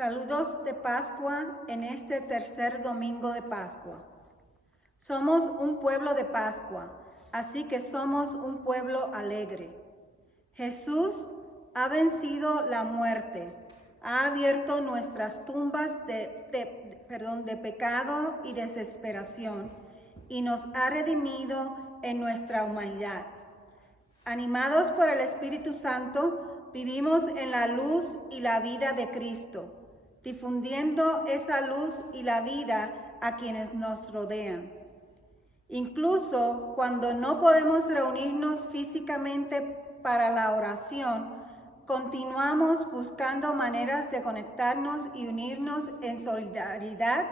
Saludos de Pascua en este tercer domingo de Pascua. Somos un pueblo de Pascua, así que somos un pueblo alegre. Jesús ha vencido la muerte, ha abierto nuestras tumbas de pecado y desesperación y nos ha redimido en nuestra humanidad. Animados por el Espíritu Santo, vivimos en la luz y la vida de Cristo, difundiendo esa luz y la vida a quienes nos rodean. Incluso cuando no podemos reunirnos físicamente para la oración, continuamos buscando maneras de conectarnos y unirnos en solidaridad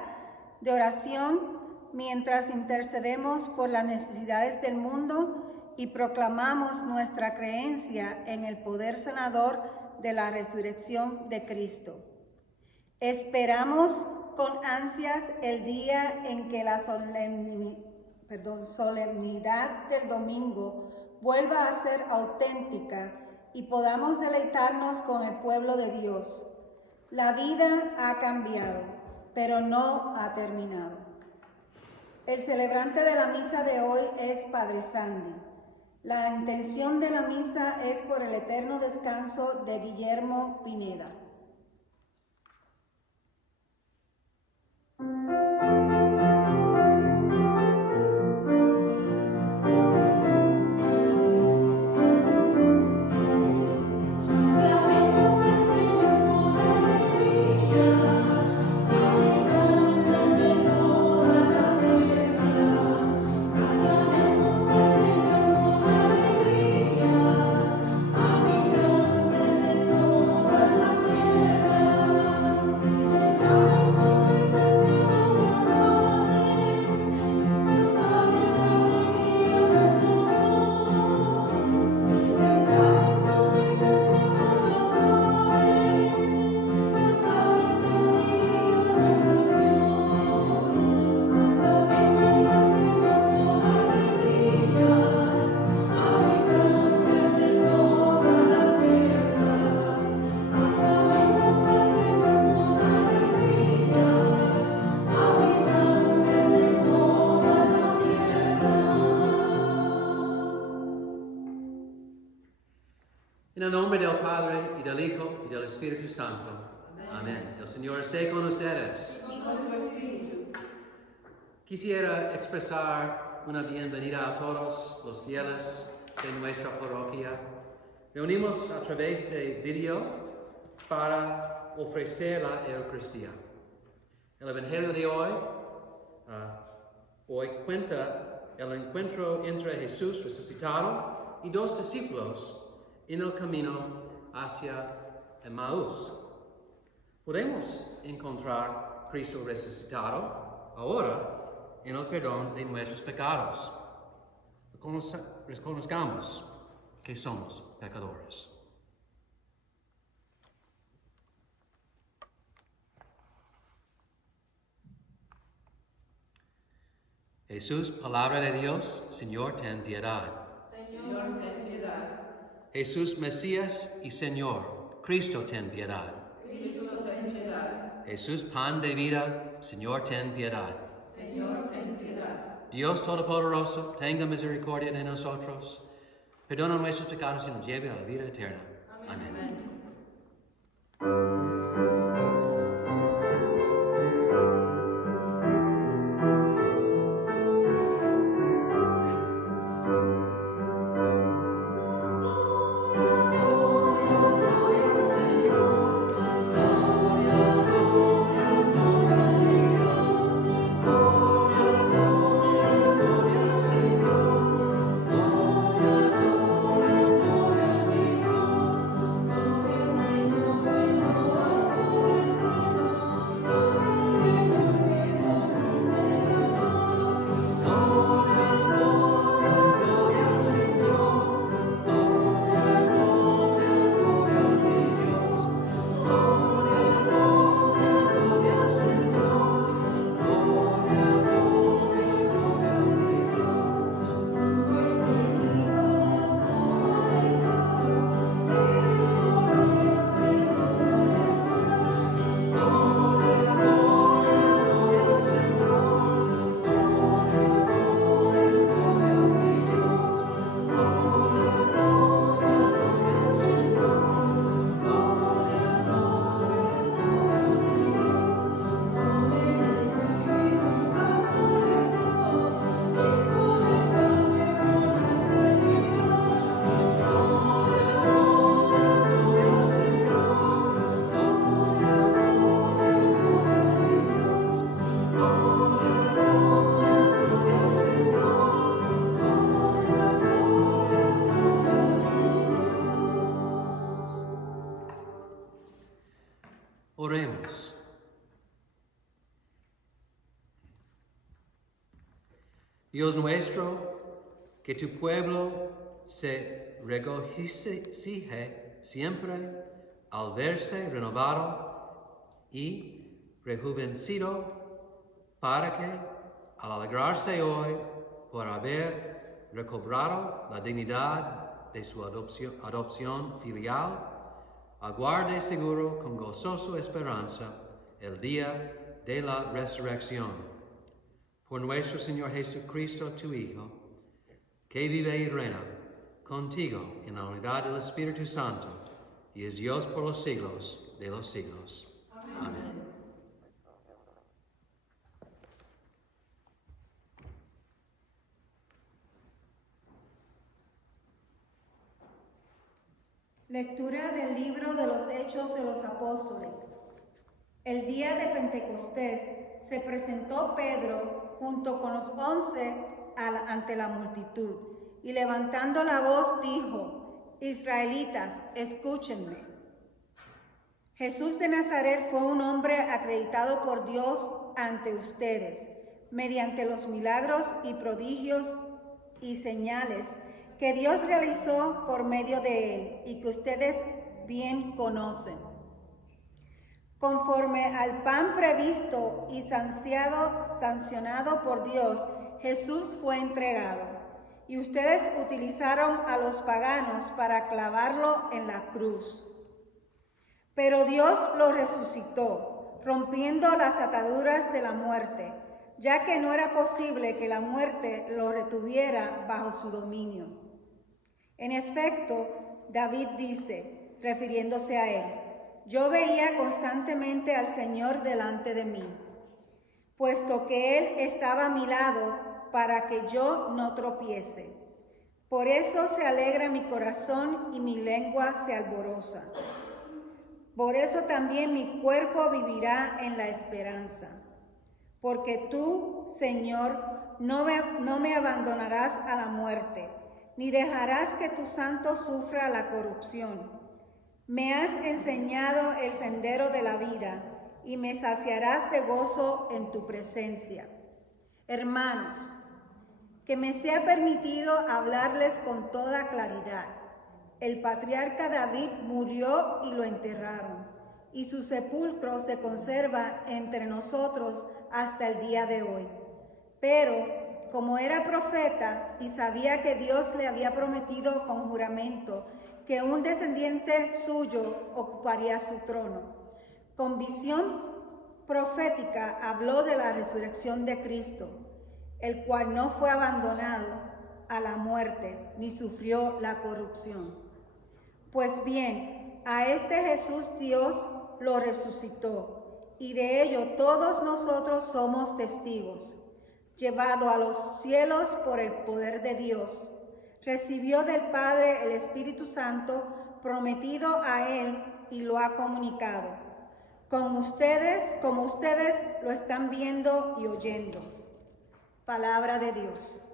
de oración mientras intercedemos por las necesidades del mundo y proclamamos nuestra creencia en el poder sanador de la resurrección de Cristo. Esperamos con ansias el día en que la solemnidad del domingo vuelva a ser auténtica y podamos deleitarnos con el pueblo de Dios. La vida ha cambiado, pero no ha terminado. El celebrante de la misa de hoy es Padre Sandy. La intención de la misa es por el eterno descanso de Guillermo Pineda. En el nombre del Padre, y del Hijo, y del Espíritu Santo. Amén. El Señor esté con ustedes. Quisiera expresar una bienvenida a todos los fieles de nuestra parroquia. Reunimos a través de video para ofrecer la Eucaristía. El Evangelio de hoy cuenta el encuentro entre Jesús resucitado y dos discípulos en el camino hacia Emmaús. Podemos encontrar a Cristo resucitado ahora en el perdón de nuestros pecados. Reconozcamos que somos pecadores. Jesús, palabra de Dios, Señor, ten piedad. Señor, ten piedad. Jesús, Mesías y Señor, Cristo, ten piedad. Cristo, ten piedad. Jesús, pan de vida, Señor, ten piedad. Señor, ten piedad. Dios Todopoderoso, tenga misericordia de nosotros, perdona nuestros pecados y nos lleve a la vida eterna. Amén. Amén. Gloria, gloria, gloria a Dios. Oremos. Dios nuestro, que tu pueblo se regocije siempre al verse renovado y rejuvenecido, para que, al alegrarse hoy por haber recobrado la dignidad de su adopción filial, aguarde seguro con gozosa esperanza el día de la resurrección. Por nuestro Señor Jesucristo, tu Hijo, que vive y reina contigo en la unidad del Espíritu Santo, y es Dios por los siglos de los siglos. Amén. Lectura del libro de los Hechos de los Apóstoles. El día de Pentecostés se presentó Pedro junto con los 11 ante la multitud, y levantando la voz dijo: Israelitas, escúchenme. Jesús de Nazaret fue un hombre acreditado por Dios ante ustedes, mediante los milagros y prodigios y señales que Dios realizó por medio de él y que ustedes bien conocen. Conforme al pan previsto y sancionado por Dios, Jesús fue entregado, y ustedes utilizaron a los paganos para clavarlo en la cruz. Pero Dios lo resucitó, rompiendo las ataduras de la muerte, ya que no era posible que la muerte lo retuviera bajo su dominio. En efecto, David dice, refiriéndose a él: yo veía constantemente al Señor delante de mí, puesto que Él estaba a mi lado para que yo no tropiece. Por eso se alegra mi corazón y mi lengua se alboroza. Por eso también mi cuerpo vivirá en la esperanza. Porque tú, Señor, no me abandonarás a la muerte, ni dejarás que tu santo sufra la corrupción. Me has enseñado el sendero de la vida, y me saciarás de gozo en tu presencia. Hermanos, que me sea permitido hablarles con toda claridad. El patriarca David murió y lo enterraron, y su sepulcro se conserva entre nosotros hasta el día de hoy. Pero, como era profeta y sabía que Dios le había prometido con juramento que un descendiente suyo ocuparía su trono, con visión profética habló de la resurrección de Cristo, el cual no fue abandonado a la muerte ni sufrió la corrupción. Pues bien, a este Jesús Dios lo resucitó, y de ello todos nosotros somos testigos. Llevado a los cielos por el poder de Dios, recibió del Padre el Espíritu Santo prometido a él y lo ha comunicado, como ustedes lo están viendo y oyendo. Palabra de Dios.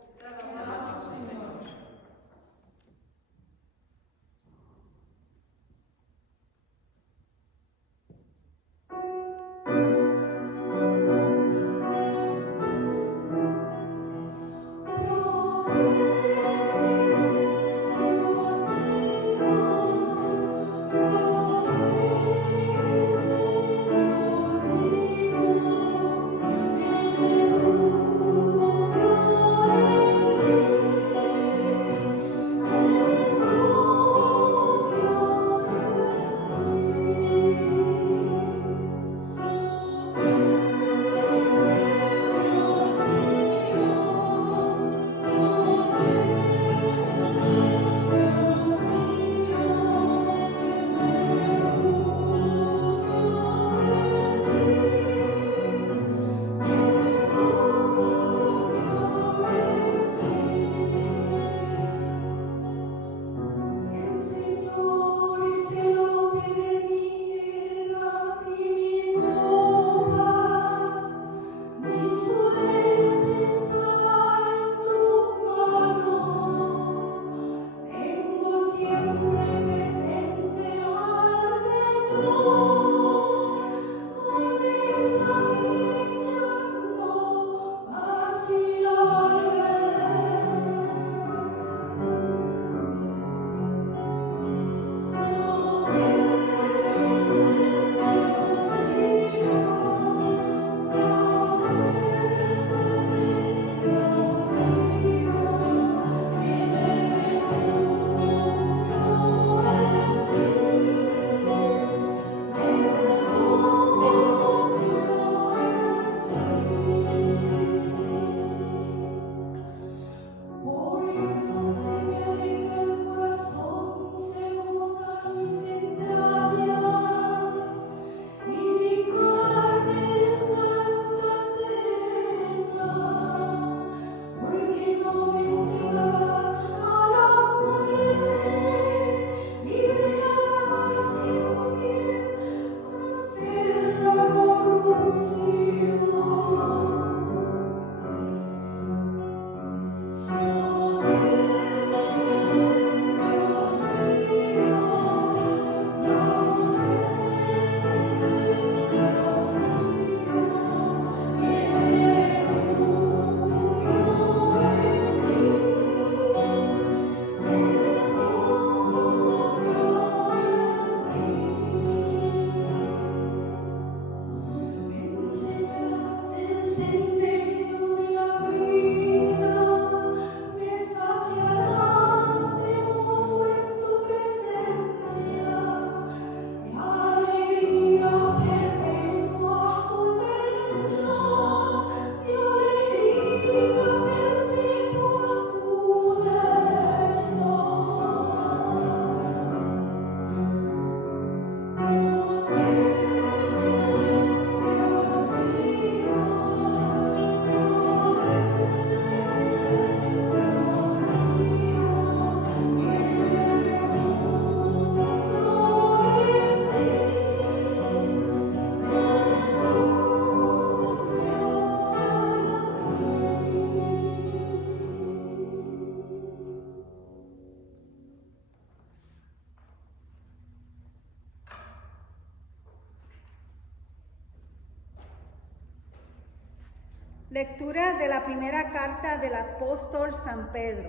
Lectura de la primera carta del apóstol San Pedro.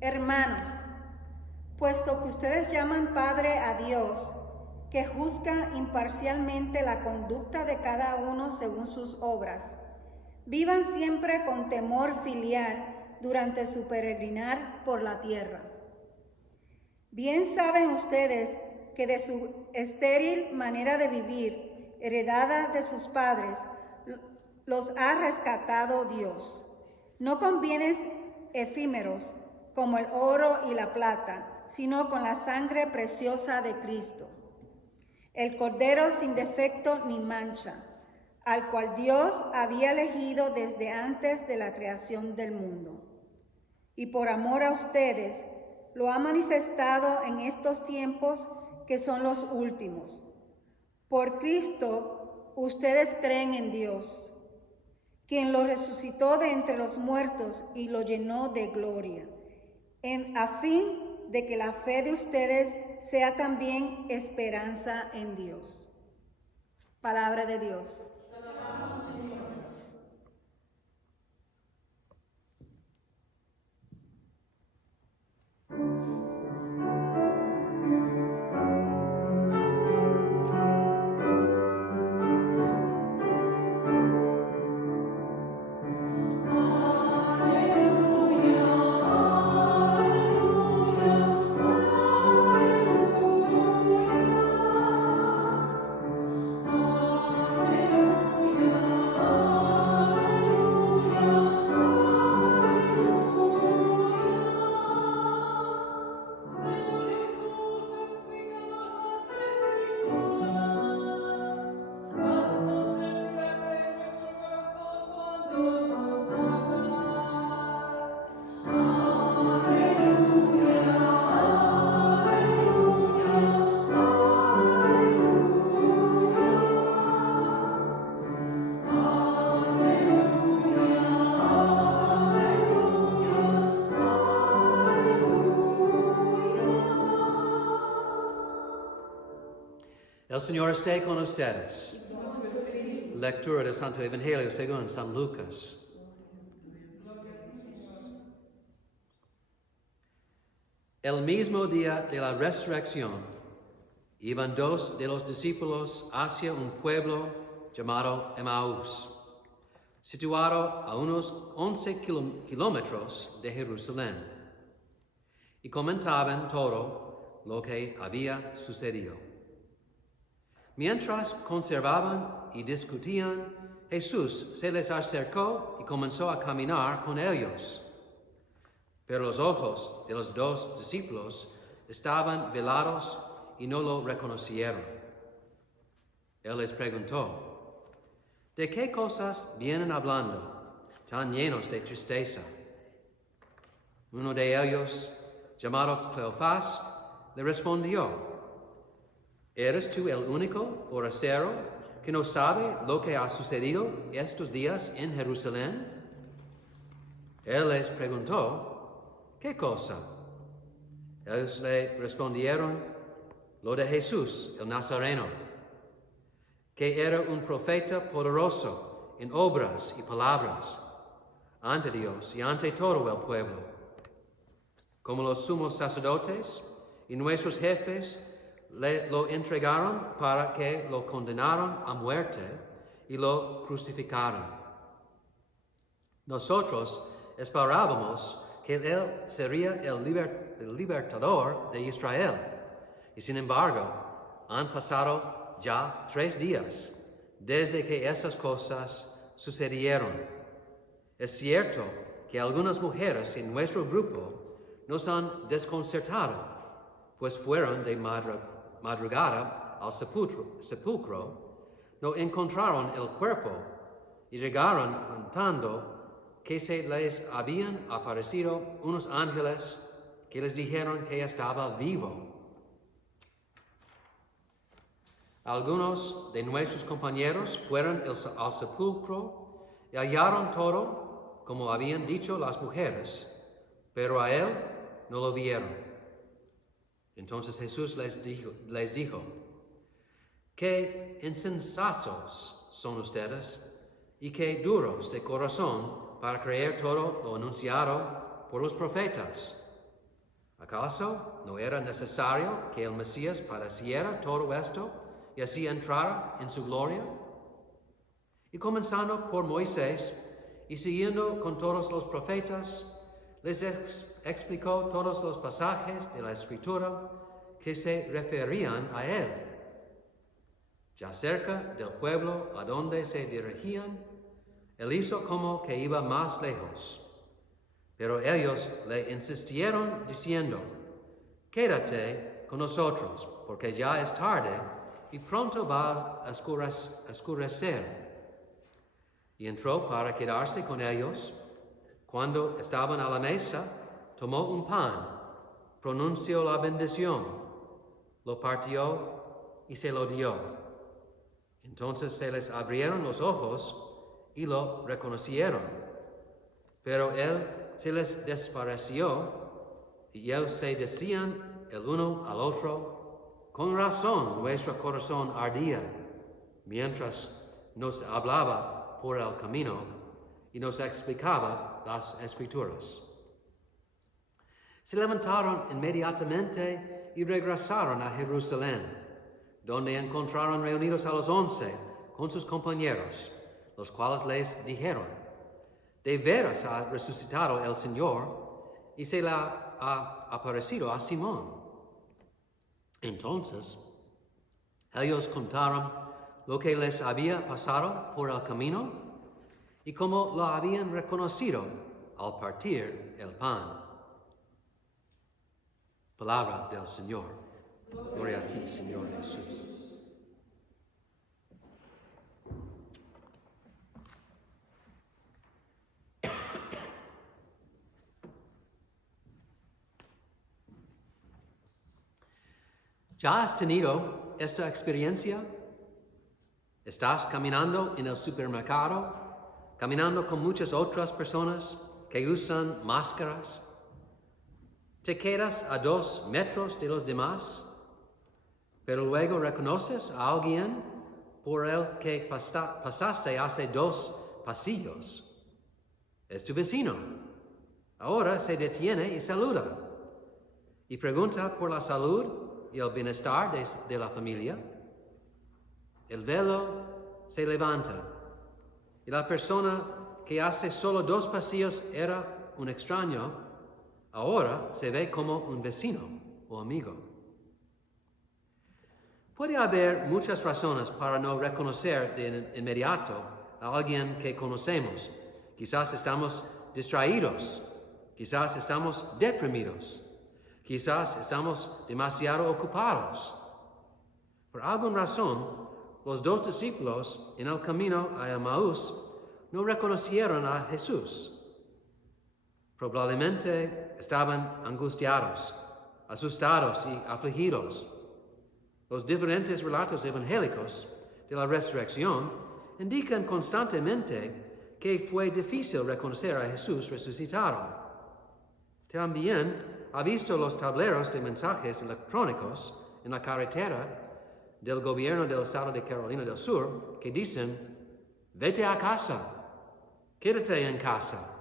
Hermanos, puesto que ustedes llaman Padre a Dios, que juzga imparcialmente la conducta de cada uno según sus obras, vivan siempre con temor filial durante su peregrinar por la tierra. Bien saben ustedes que de su estéril manera de vivir, heredada de sus padres, los ha rescatado Dios, no con bienes efímeros como el oro y la plata, sino con la sangre preciosa de Cristo, el Cordero sin defecto ni mancha, al cual Dios había elegido desde antes de la creación del mundo. Y por amor a ustedes, lo ha manifestado en estos tiempos que son los últimos. Por Cristo, ustedes creen en Dios, quien lo resucitó de entre los muertos y lo llenó de gloria, a fin de que la fe de ustedes sea también esperanza en Dios. Palabra de Dios. El Señor esté con ustedes. Lectura del Santo Evangelio según San Lucas. El mismo día de la resurrección, iban dos de los discípulos hacia un pueblo llamado Emaús, situado a unos 11 kilómetros de Jerusalén, y comentaban todo lo que había sucedido. Mientras conservaban y discutían, Jesús se les acercó y comenzó a caminar con ellos. Pero los ojos de los dos discípulos estaban velados y no lo reconocieron. Él les preguntó, ¿de qué cosas vienen hablando, tan llenos de tristeza? Uno de ellos, llamado Cleofás, le respondió, ¿eres tú el único forastero que no sabe lo que ha sucedido estos días en Jerusalén? Él les preguntó, ¿qué cosa? Ellos le respondieron, lo de Jesús, el Nazareno, que era un profeta poderoso en obras y palabras, ante Dios y ante todo el pueblo. Como los sumos sacerdotes y nuestros jefes lo entregaron para que lo condenaran a muerte y lo crucificaran. Nosotros esperábamos que él sería el libertador de Israel, y sin embargo han pasado ya 3 días desde que esas cosas sucedieron. Es cierto que algunas mujeres en nuestro grupo nos han desconcertado, pues fueron de madrugada al sepulcro, no encontraron el cuerpo y llegaron contando que se les habían aparecido unos ángeles que les dijeron que estaba vivo. Algunos de nuestros compañeros fueron al sepulcro y hallaron todo como habían dicho las mujeres, pero a él no lo vieron. Entonces Jesús les dijo, qué insensatos son ustedes y que duros de corazón para creer todo lo anunciado por los profetas. ¿Acaso no era necesario que el Mesías padeciera todo esto y así entrara en su gloria? Y comenzando por Moisés y siguiendo con todos los profetas, les explicó todos los pasajes de la Escritura que se referían a él. Ya cerca del pueblo a donde se dirigían, él hizo como que iba más lejos. Pero ellos le insistieron diciendo: «Quédate con nosotros, porque ya es tarde y pronto va a oscurecer». Y entró para quedarse con ellos. Cuando estaban a la mesa, tomó un pan, pronunció la bendición, lo partió y se lo dio. Entonces se les abrieron los ojos y lo reconocieron. Pero él se les desapareció y ellos se decían el uno al otro: «Con razón nuestro corazón ardía mientras nos hablaba por el camino y nos explicaba las Escrituras». Se levantaron inmediatamente y regresaron a Jerusalén, donde encontraron reunidos a los 11 con sus compañeros, los cuales les dijeron: «De veras ha resucitado el Señor y se le ha aparecido a Simón». Entonces ellos contaron lo que les había pasado por el camino y cómo lo habían reconocido al partir el pan. Palabra del Señor. Gloria a ti, Señor Jesús. ¿Ya has tenido esta experiencia? ¿Estás caminando en el supermercado, caminando con muchas otras personas que usan máscaras? ¿Te quedas a 2 metros de los demás, pero luego reconoces a alguien por el que pasaste hace 2 pasillos? Es tu vecino. Ahora se detiene y saluda y pregunta por la salud y el bienestar de la familia. El velo se levanta y la persona que hace solo 2 pasillos era un extraño, ahora se ve como un vecino o amigo. Puede haber muchas razones para no reconocer de inmediato a alguien que conocemos. Quizás estamos distraídos, quizás estamos deprimidos, quizás estamos demasiado ocupados. Por alguna razón, los 2 discípulos en el camino a Emaús no reconocieron a Jesús. Probablemente estaban angustiados, asustados y afligidos. Los diferentes relatos evangélicos de la resurrección indican constantemente que fue difícil reconocer a Jesús resucitado. También ha visto los tableros de mensajes electrónicos en la carretera del gobierno del estado de Carolina del Sur que dicen: «Vete a casa, quédate en casa».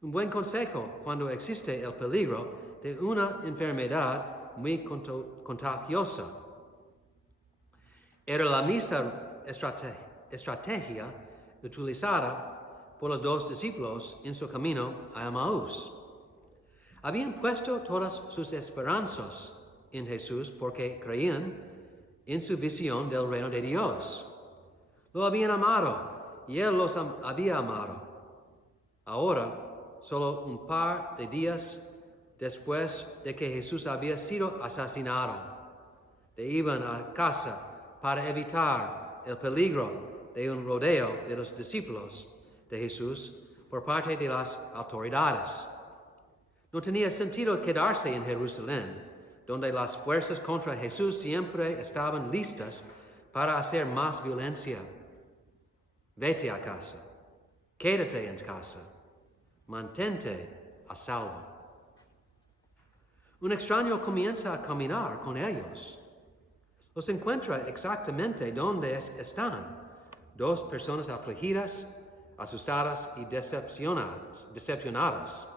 Un buen consejo cuando existe el peligro de una enfermedad muy contagiosa. Era la misma estrategia utilizada por los 2 discípulos en su camino a Emaús. Habían puesto todas sus esperanzas en Jesús porque creían en su visión del reino de Dios. Lo habían amado y Él los había amado. Ahora, solo un par de días después de que Jesús había sido asesinado, iban a casa para evitar el peligro de un rodeo de los discípulos de Jesús por parte de las autoridades. No tenía sentido quedarse en Jerusalén, donde las fuerzas contra Jesús siempre estaban listas para hacer más violencia. Vete a casa, quédate en casa, mantente a salvo. Un extraño comienza a caminar con ellos. Los encuentra exactamente donde están, dos personas afligidas, asustadas y decepcionadas.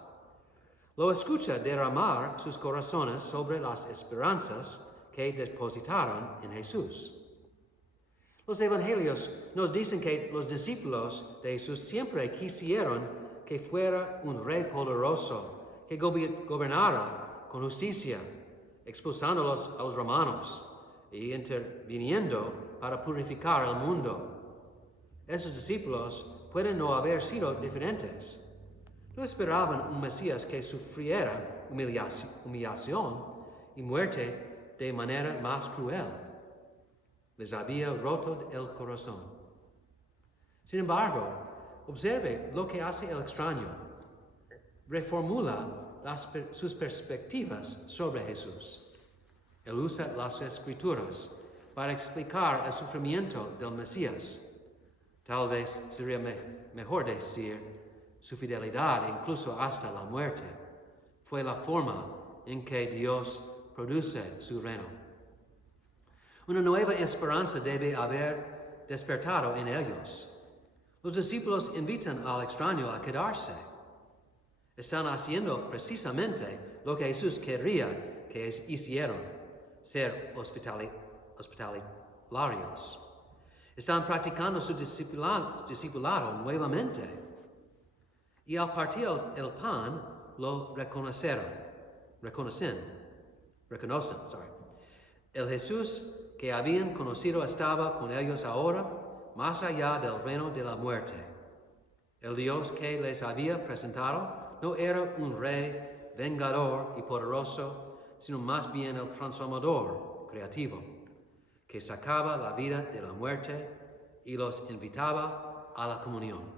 Lo escucha derramar sus corazones sobre las esperanzas que depositaron en Jesús. Los evangelios nos dicen que los discípulos de Jesús siempre quisieron que fuera un rey poderoso, que gobernara con justicia, expulsándolos a los romanos y interviniendo para purificar el mundo. Esos discípulos pueden no haber sido diferentes. No esperaban un Mesías que sufriera humillación y muerte de manera más cruel. Les había roto el corazón. Sin embargo, observe lo que hace el extraño. Reformula sus perspectivas sobre Jesús. Él usa las Escrituras para explicar el sufrimiento del Mesías. Tal vez sería mejor decir su fidelidad incluso hasta la muerte. Fue la forma en que Dios produce su reino. Una nueva esperanza debe haber despertado en ellos. Los discípulos invitan al extraño a quedarse. Están haciendo precisamente lo que Jesús quería que hicieran, ser hospitalarios. Están practicando su discipulado nuevamente. Y al partir el pan, lo reconocen. El Jesús que habían conocido estaba con ellos ahora, más allá del reino de la muerte. El Dios que les había presentado no era un rey vengador y poderoso, sino más bien el transformador creativo, que sacaba la vida de la muerte y los invitaba a la comunión.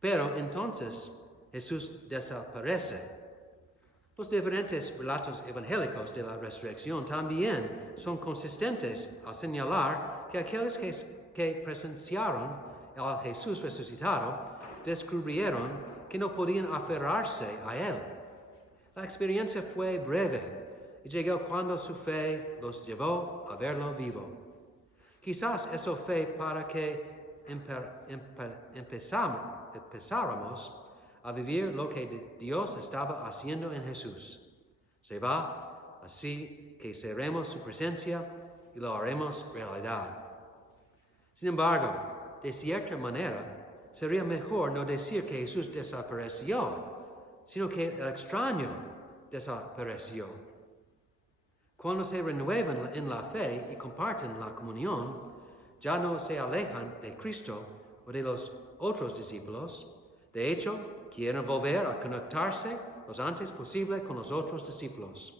Pero entonces Jesús desaparece. Los diferentes relatos evangélicos de la resurrección también son consistentes al señalar que aquellos que presenciaron a Jesús resucitado descubrieron que no podían aferrarse a Él. La experiencia fue breve y llegó cuando su fe los llevó a verlo vivo. Quizás eso fue para que empezáramos a vivir lo que Dios estaba haciendo en Jesús. Se va, así que seremos su presencia y lo haremos realidad. Sin embargo, de cierta manera, sería mejor no decir que Jesús desapareció, sino que el extraño desapareció. Cuando se renuevan en la fe y comparten la comunión, ya no se alejan de Cristo o de los otros discípulos. De hecho, quieren volver a conectarse lo antes posible con los otros discípulos.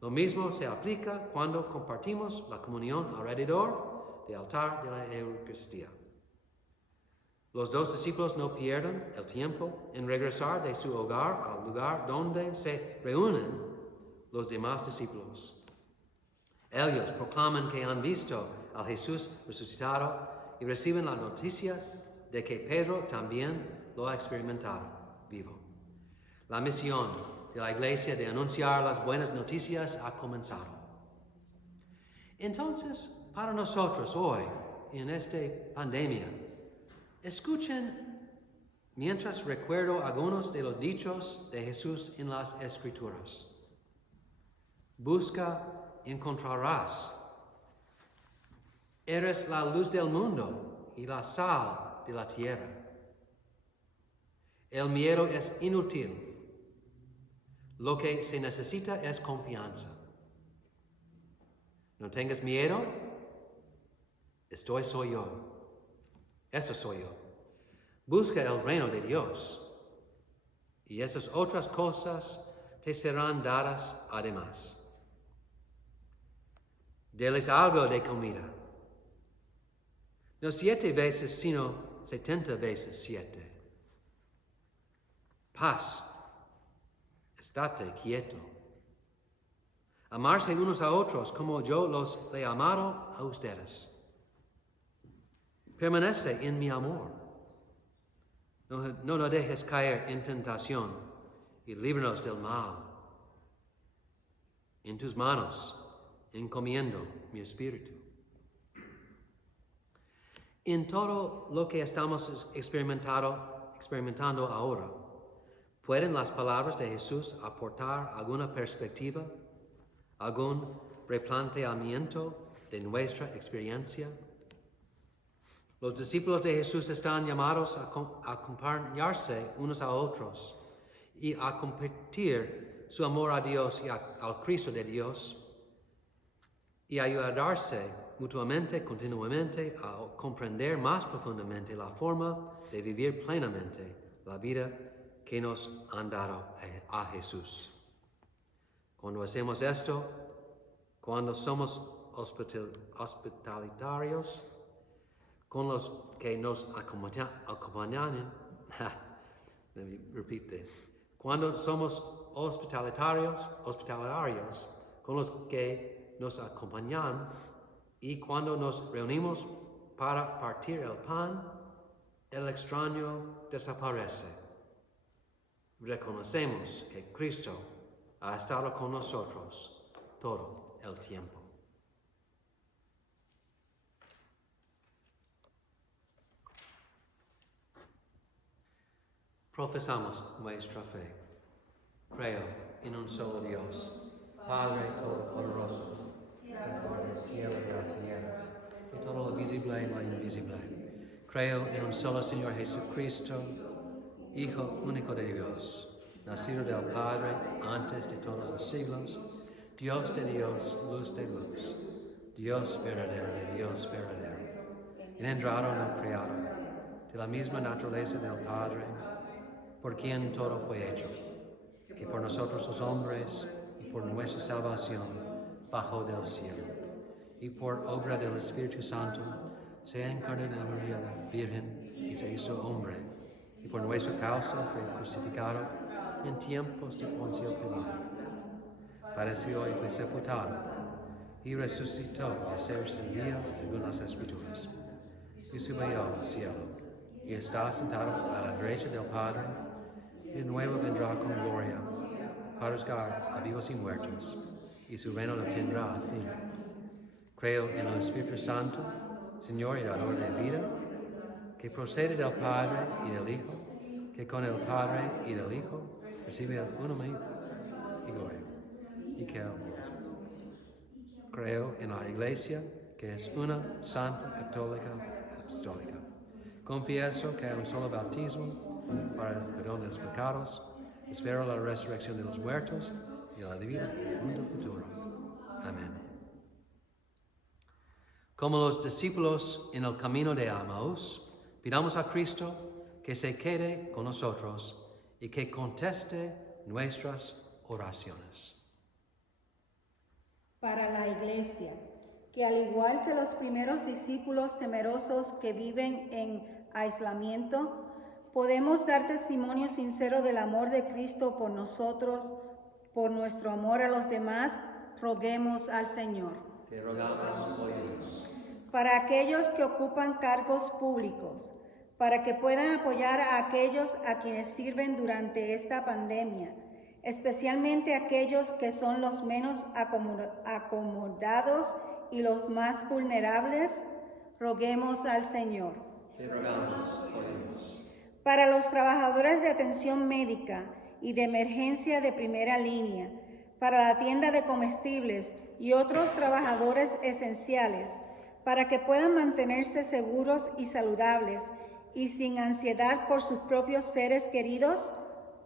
Lo mismo se aplica cuando compartimos la comunión alrededor del altar de la Eucaristía. Los dos discípulos no pierden el tiempo en regresar de su hogar al lugar donde se reúnen los demás discípulos. Ellos proclaman que han visto a Jesús resucitado y reciben la noticia de que Pedro también lo ha experimentado vivo. La misión de la iglesia de anunciar las buenas noticias ha comenzado. Entonces, para nosotros hoy, en esta pandemia, escuchen mientras recuerdo algunos de los dichos de Jesús en las Escrituras. Busca, encontrarás. Eres la luz del mundo y la sal de la tierra. El miedo es inútil. Lo que se necesita es confianza. No tengas miedo. Soy yo. Eso soy yo. Busca el reino de Dios. Y esas otras cosas te serán dadas además. Deles algo de comida. No 7 veces, sino 70 veces 7. Paz. Estate quieto. Amarse unos a otros como yo los he amado a ustedes. Permanece en mi amor. No lo dejes caer en tentación y líbranos del mal. En tus manos encomiendo mi espíritu. En todo lo que estamos experimentando ahora, ¿pueden las palabras de Jesús aportar alguna perspectiva, algún replanteamiento de nuestra experiencia? Los discípulos de Jesús están llamados a acompañarse unos a otros y a compartir su amor a Dios y al Cristo de Dios y ayudarse mutuamente, continuamente, a comprender más profundamente la forma de vivir plenamente la vida que nos han dado a Jesús. Cuando hacemos esto, cuando somos hospitalitarios con los que nos acompañan, repite, cuando somos hospitalitarios con los que nos acompañan y cuando nos reunimos para partir el pan, el extraño desaparece. Reconocemos que Cristo ha estado con nosotros todo el tiempo. Profesamos nuestra fe. Creo en un solo Dios, Padre Todopoderoso, Creador del cielo y de la tierra, y todo lo visible y lo invisible. Creo en un solo Señor Jesucristo, Hijo único de Dios, nacido del Padre antes de todos los siglos, Dios de Dios, luz de luz, Dios verdadero de Dios verdadero, engendrado no creado, de la misma naturaleza del Padre, por quien todo fue hecho, que por nosotros los hombres y por nuestra salvación bajó del cielo, y por obra del Espíritu Santo se encarnó de María la Virgen y se hizo hombre, y por nuestra causa fue crucificado en tiempos de Poncio Pilato. Padeció y fue sepultado, y resucitó al tercer día según las Escrituras, y subió al cielo, y está sentado a la derecha del Padre, y de nuevo vendrá con gloria para juzgar a vivos y muertos, y su reino no tendrá fin. Creo en el Espíritu Santo, Señor y dador de vida, que procede del Padre y del Hijo, que con el Padre y del Hijo recibe unidad y gloria, y que creo en la Iglesia, que es una, santa, católica, apostólica. Confieso que hay un solo bautismo para el perdón de los pecados. Espero la resurrección de los muertos y la vida del mundo futuro. Amén. Como los discípulos en el camino de Emaús, pidamos a Cristo que se quede con nosotros y que conteste nuestras oraciones. Para la Iglesia, que al igual que los primeros discípulos temerosos que viven en aislamiento, podemos dar testimonio sincero del amor de Cristo por nosotros, por nuestro amor a los demás, roguemos al Señor. Te rogamos, óyenos. Para aquellos que ocupan cargos públicos, para que puedan apoyar a aquellos a quienes sirven durante esta pandemia, especialmente aquellos que son los menos acomodados y los más vulnerables, roguemos al Señor. Te rogamos, óyenos. Para los trabajadores de atención médica y de emergencia de primera línea, para la tienda de comestibles y otros trabajadores esenciales, para que puedan mantenerse seguros y saludables y sin ansiedad por sus propios seres queridos,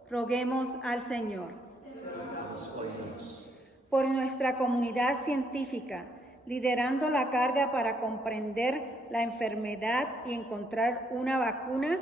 roguemos al Señor. Por nuestra comunidad científica, liderando la carga para comprender la enfermedad y encontrar una vacuna,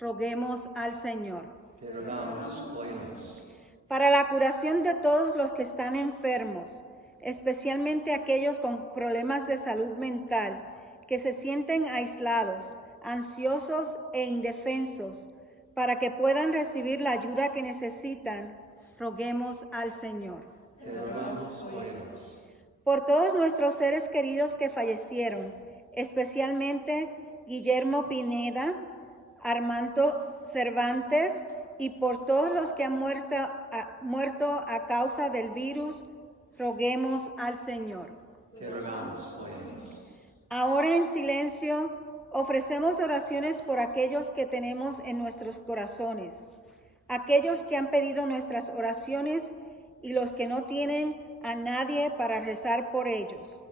roguemos al Señor. Te rogamos, óyenos. Para la curación de todos los que están enfermos, especialmente aquellos con problemas de salud mental, que se sienten aislados, ansiosos e indefensos, para que puedan recibir la ayuda que necesitan, roguemos al Señor. Te rogamos, óyenos. Por todos nuestros seres queridos que fallecieron, especialmente Guillermo Pineda, Armando Cervantes, y por todos los que han muerto a causa del virus, roguemos al Señor. Te rogamos, óyenos. Ahora en silencio Ofrecemos oraciones por aquellos que tenemos en nuestros corazones, aquellos que han pedido nuestras oraciones y los que no tienen a nadie para rezar por ellos.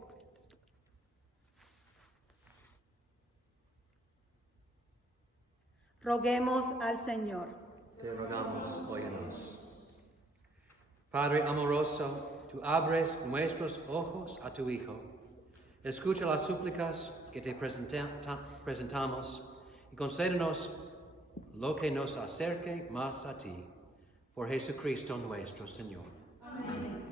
Roguemos al Señor. Te rogamos, óyenos. Padre amoroso, tú abres nuestros ojos a tu Hijo. Escucha las súplicas que te presentamos y concédenos lo que nos acerque más a ti. Por Jesucristo nuestro Señor. Amén.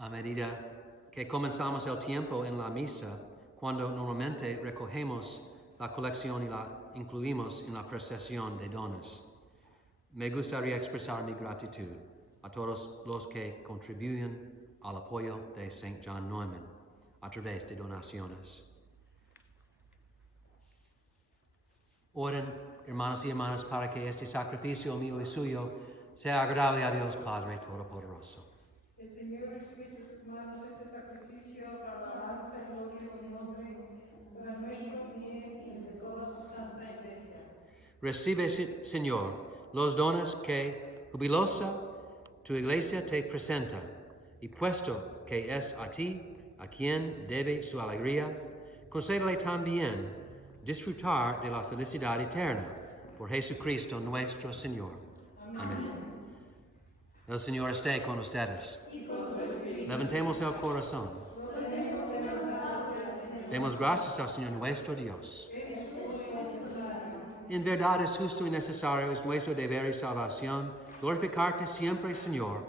A medida que comenzamos el tiempo en la misa, cuando normalmente recogemos la colección y la incluimos en la procesión de dones, me gustaría expresar mi gratitud a todos los que contribuyen al apoyo de St. John Neumann a través de donaciones. Oren, hermanos y hermanas, para que este sacrificio mío y suyo sea agradable a Dios Padre Todopoderoso. El Señor recibe de sus manos este sacrificio para la alabanza y gloria de su nombre, para nuestro bien y el de toda su santa iglesia. Recibe, Señor, los dones que jubilosa tu iglesia te presenta, y puesto que es a ti a quien debe su alegría, concédele también disfrutar de la felicidad eterna, por Jesucristo nuestro Señor. Amén. El Señor esté con ustedes. Levantemos el corazón. Demos gracias al Señor nuestro Dios. En verdad es justo y necesario, es nuestro deber y salvación, glorificarte siempre, Señor,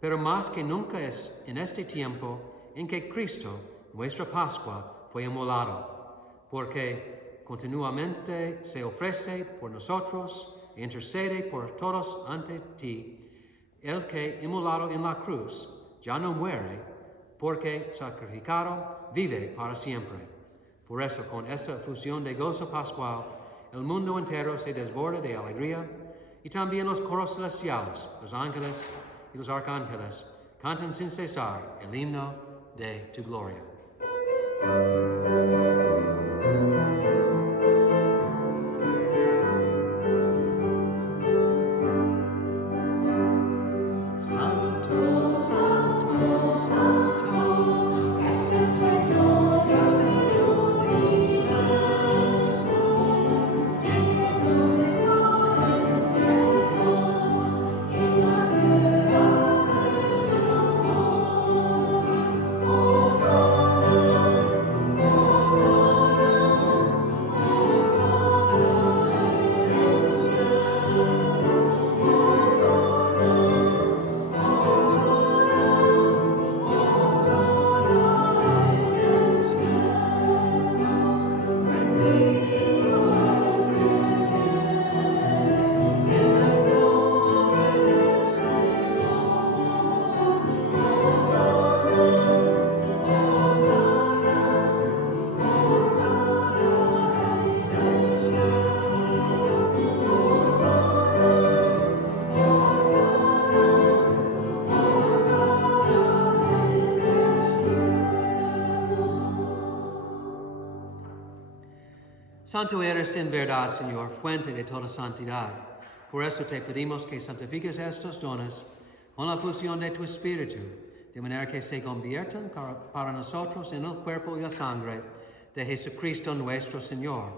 pero más que nunca es en este tiempo en que Cristo, nuestra Pascua, fue inmolado, porque continuamente se ofrece por nosotros e intercede por todos ante ti, el que, inmolado en la cruz, ya no muere, porque sacrificado vive para siempre. Por eso, con esta efusión de gozo pascual, el mundo entero se desborda de alegría, y también los coros celestiales, los ángeles y los arcángeles, cantan sin cesar el himno de tu gloria. Santo eres en verdad, Señor, fuente de toda santidad. Por eso te pedimos que santifiques estos dones con la fusión de tu Espíritu, de manera que se conviertan para nosotros en el cuerpo y la sangre de Jesucristo nuestro Señor,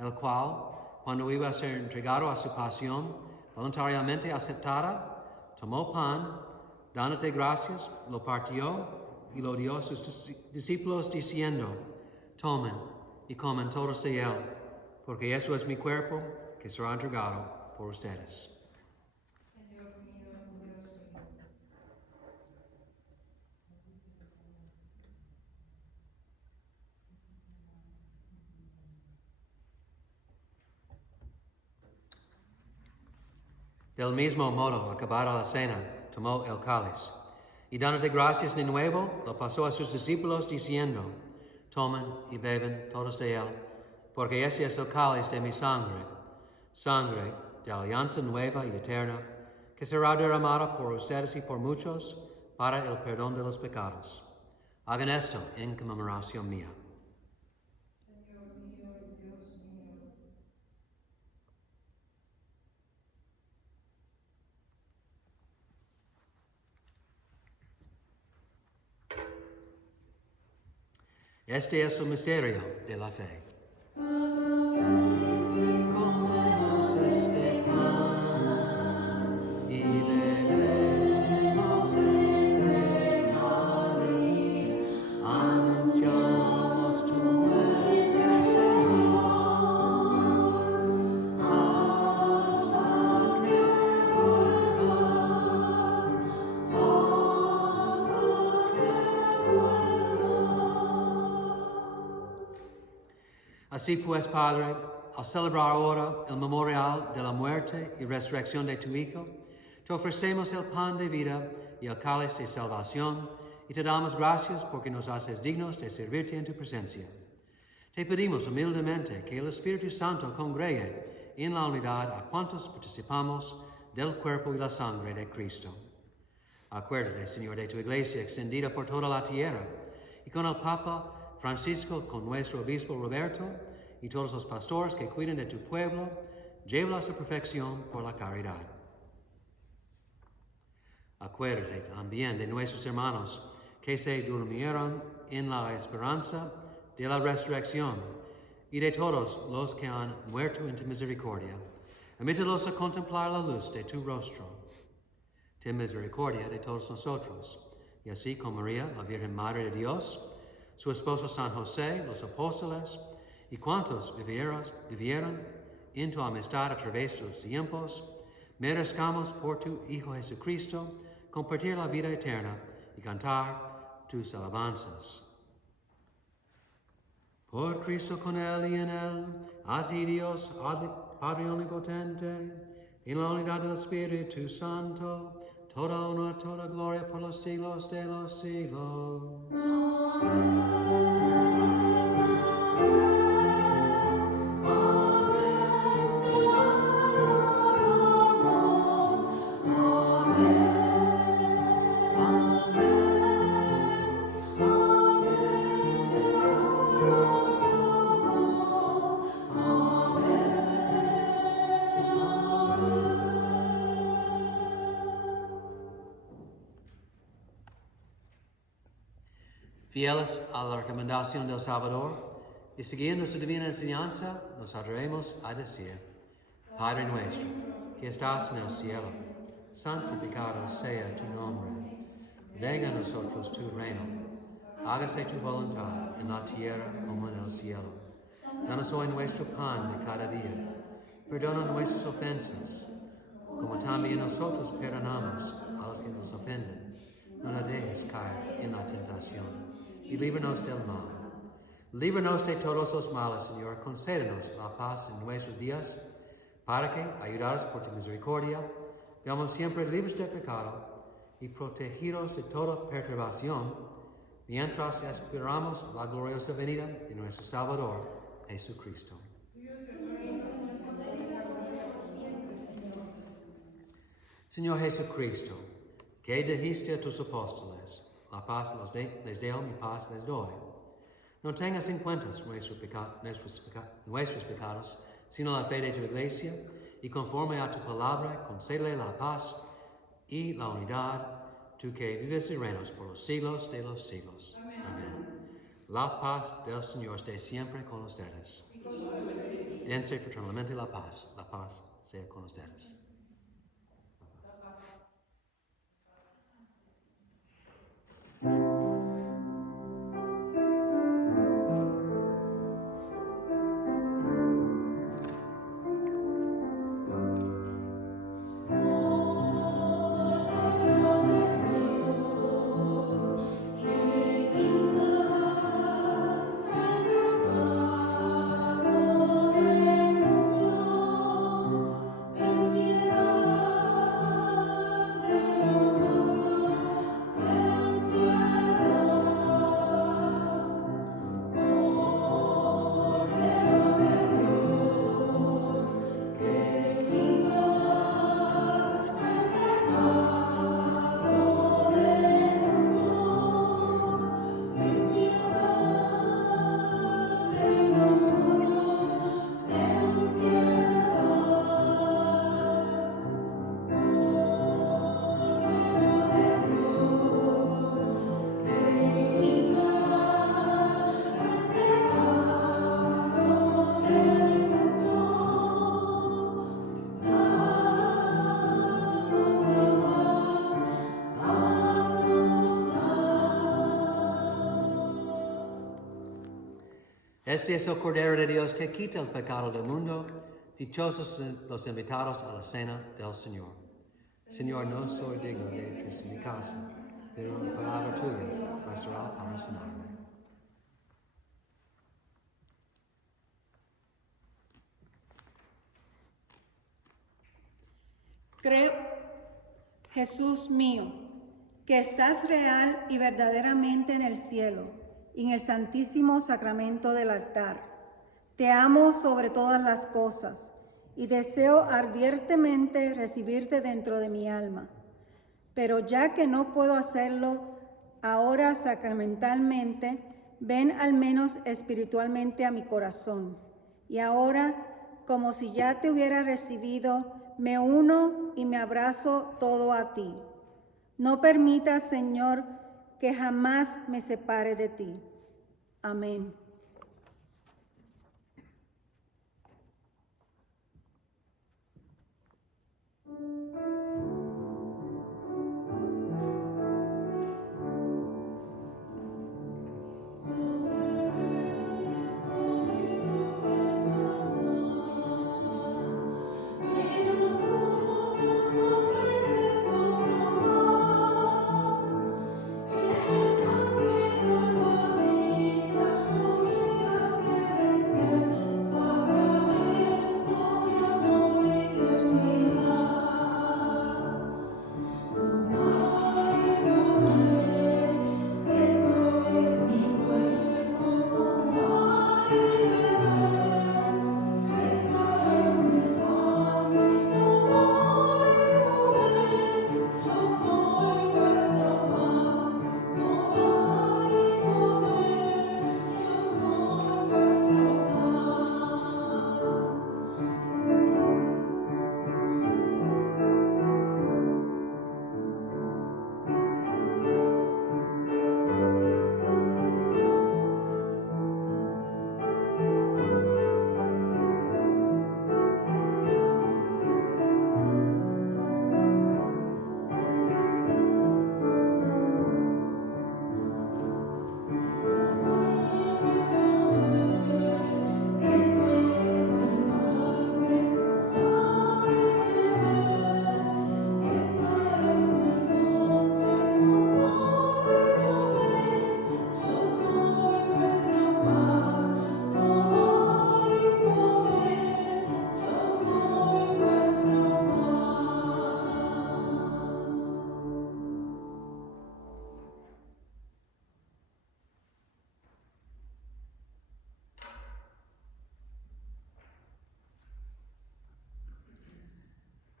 el cual, cuando iba a ser entregado a su pasión, voluntariamente aceptada, tomó pan, dándote gracias, lo partió y lo dio a sus discípulos diciendo, tomen y comen todos de él, porque esto es mi cuerpo que será entregado por ustedes. Señor mío, Dios mío. Del mismo modo, acabada la cena, tomó el cáliz, y dándote gracias de nuevo, lo pasó a sus discípulos diciendo, tomen y beben todos de él, porque este es el cáliz de mi sangre, sangre de alianza nueva y eterna, que será derramada por ustedes y por muchos para el perdón de los pecados. Hagan esto en conmemoración mía. Señor mío, Dios mío. Este es el misterio de la fe. Comemos este pan y bebemos este cáliz, anunciamos tu muerte, Señor, hasta que vuelvas, hasta que Así pues, Padre, al celebrar ahora el memorial de la muerte y resurrección de tu Hijo, te ofrecemos el pan de vida y el cáliz de salvación, y te damos gracias porque nos haces dignos de servirte en tu presencia. Te pedimos humildemente que el Espíritu Santo congregue en la unidad a cuantos participamos del cuerpo y la sangre de Cristo. Acuérdate, Señor, de tu iglesia extendida por toda la tierra, y con el Papa Francisco, con nuestro obispo Roberto y todos los pastores que cuidan de tu pueblo, llévala a su perfección por la caridad. Acuérdate también de nuestros hermanos que se durmieron en la esperanza de la resurrección y de todos los que han muerto en tu misericordia. Admítelos a contemplar la luz de tu rostro. Ten misericordia de todos nosotros, y así con María, la Virgen Madre de Dios, su esposo San José, los apóstoles, y cuantos vivieron en tu amistad a través de los tiempos, merezcamos por tu Hijo Jesucristo compartir la vida eterna y cantar tus alabanzas. Por Cristo, con Él y en Él, a ti Dios, Padre Omnipotente, en la unidad del Espíritu Santo, toda honra, toda gloria por los siglos de los siglos. Fieles a la recomendación del Salvador y siguiendo su divina enseñanza, nos atrevemos a decir, Padre nuestro, que estás en el cielo, santificado sea tu nombre. Venga a nosotros tu reino. Hágase tu voluntad en la tierra como en el cielo. Danos hoy nuestro pan de cada día. Perdona nuestras ofensas, como también nosotros perdonamos a los que nos ofenden. No nos dejes caer en la tentación y líbranos del mal. Líbranos de todos los males, Señor. Concédenos la paz en nuestros días, para que, ayudados por tu misericordia, vivamos siempre libres de pecado y protegidos de toda perturbación, mientras esperamos la gloriosa venida de nuestro Salvador, Jesucristo. Señor Jesucristo, que dijiste a tus apóstoles, la paz les dejo, mi paz les doy. No tengas en cuenta nuestros pecados, sino la fe de tu iglesia, y conforme a tu palabra, concédele la paz y la unidad, tú que vives y reinas por los siglos de los siglos. Amén. La paz del Señor esté siempre con ustedes. Dense fraternalmente la paz sea con ustedes. Este es el Cordero de Dios que quita el pecado del mundo. Dichosos los invitados a la cena del Señor. Señor, no soy digno de entrar en mi casa, pero una palabra tuya bastará para sanarme. Creo, Jesús mío, que estás real y verdaderamente en el cielo, y en el santísimo sacramento del altar. Te amo sobre todas las cosas, y deseo ardientemente recibirte dentro de mi alma. Pero ya que no puedo hacerlo ahora sacramentalmente, ven al menos espiritualmente a mi corazón. Y ahora, como si ya te hubiera recibido, me uno y me abrazo todo a ti. No permitas, Señor, que jamás me separe de ti. Amén.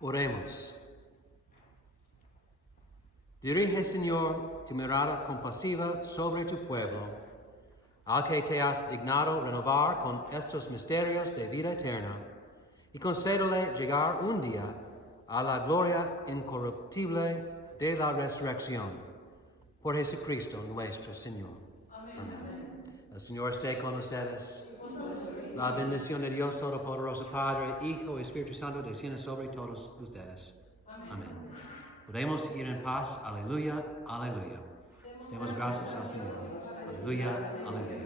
Oremos. Dirige, Señor, tu mirada compasiva sobre tu pueblo, al que te has dignado renovar con estos misterios de vida eterna, y concédele llegar un día a la gloria incorruptible de la resurrección. Por Jesucristo nuestro Señor. Amén. El Señor esté con ustedes. La bendición de Dios Todopoderoso, Padre, Hijo y Espíritu Santo, descienda sobre todos ustedes. Amén. Podemos ir en paz. Aleluya, aleluya. Demos gracias al Señor. Aleluya, aleluya.